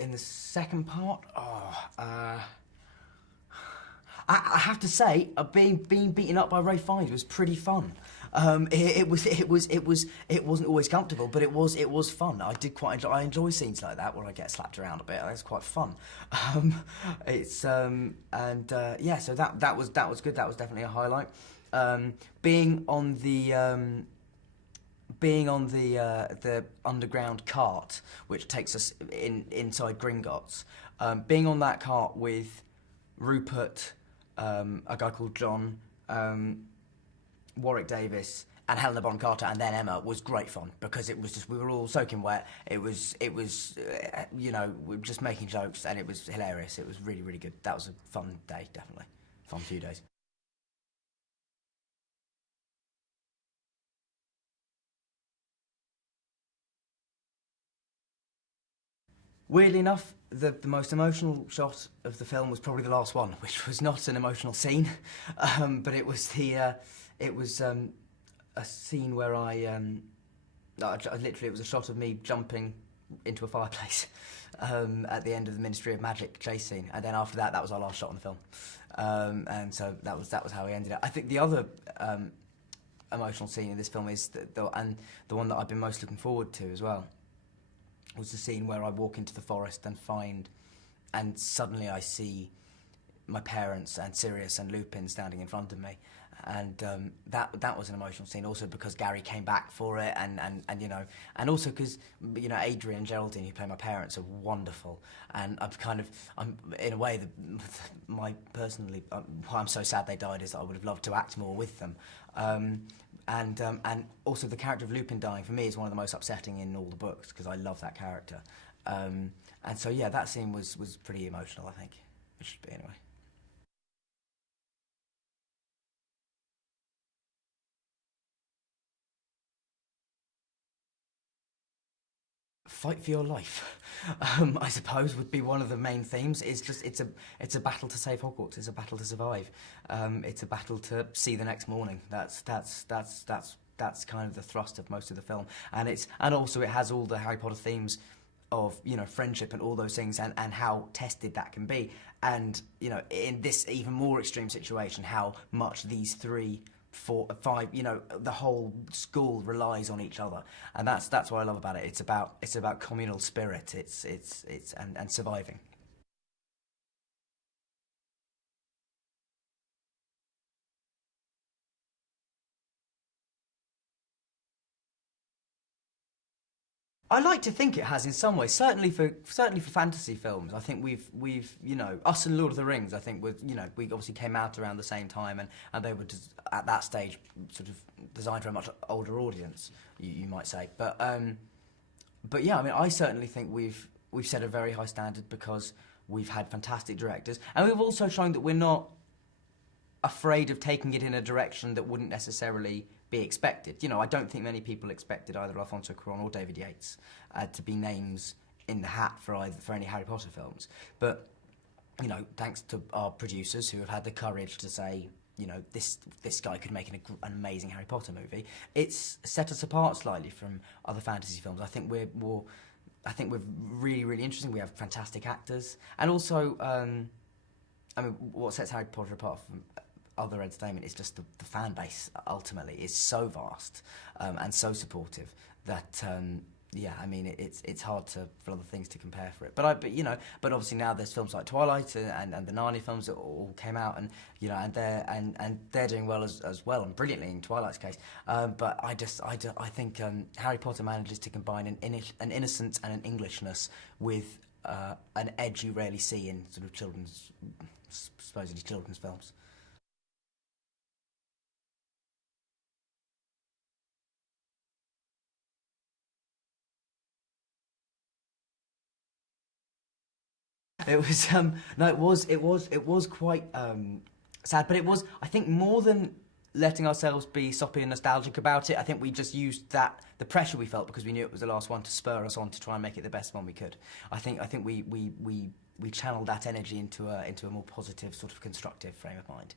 in the second part, I have to say, being beaten up by Ray Fiennes was pretty fun. It wasn't always comfortable, but it was fun. I did quite enjoy. I enjoy scenes like that where I get slapped around a bit. It's quite fun. Yeah. So that was good. That was definitely a highlight. Being on the underground cart, which takes us inside Gringotts, being on that cart with Rupert, a guy called John, Warwick Davis, and Helena Bonham Carter, and then Emma, was great fun, because it was just, we were all soaking wet. It was we were just making jokes, and it was hilarious. It was really, really good. That was a fun day, definitely. Fun few days. Weirdly enough, the most emotional shot of the film was probably the last one, which was not an emotional scene, but it was a scene where literally, it was a shot of me jumping into a fireplace at the end of the Ministry of Magic chase scene, and then after that, that was our last shot on the film, and so that was how we ended it. I think the other emotional scene in this film is the one that I've been most looking forward to as well, was the scene where I walk into the forest and suddenly I see my parents and Sirius and Lupin standing in front of me, and that was an emotional scene, also because Gary came back for it, and also because Adrian and Geraldine, who play my parents, are wonderful, and I'm in a way, personally, why I'm so sad they died is that I would have loved to act more with them. And also the character of Lupin dying, for me, is one of the most upsetting in all the books, because I love that character. And so, yeah, that scene was pretty emotional, I think. It should be, anyway. Fight for your life, I suppose, would be one of the main themes. It's a battle to save Hogwarts. It's a battle to survive. It's a battle to see the next morning. That's kind of the thrust of most of the film, and also it has all the Harry Potter themes of friendship and all those things, and how tested that can be, and in this even more extreme situation, how much these 3, 4, 5, the whole school relies on each other, and that's what I love about it. It's about communal spirit. It's and surviving. I like to think it has in some ways. Certainly for fantasy films, I think we've us and Lord of the Rings. I think we obviously came out around the same time, and they were just, at that stage, sort of designed for a much older audience, you might say. But yeah, I mean, I certainly think we've set a very high standard, because we've had fantastic directors, and we've also shown that we're not afraid of taking it in a direction that wouldn't necessarily be expected. I don't think many people expected either Alfonso Cuarón or David Yates to be names in the hat for any Harry Potter films. But thanks to our producers, who have had the courage to say, this guy could make an amazing Harry Potter movie, it's set us apart slightly from other fantasy films. I think we're really, really interesting. We have fantastic actors, and also, what sets Harry Potter apart from other entertainment is just the fan base. Ultimately, is so vast and so supportive that it's hard for other things to compare for it. But obviously now there's films like Twilight and the Narnia films that all came out, and they're doing well as well, and brilliantly in Twilight's case. But I think Harry Potter manages to combine an innocence and an Englishness with an edge you rarely see in sort of supposedly children's films. It was no, it was quite sad, but it was, I think, more than letting ourselves be soppy and nostalgic about it. I think we just used the pressure we felt, because we knew it was the last one, to spur us on to try and make it the best one we could. I think we channeled that energy into a more positive, sort of constructive frame of mind.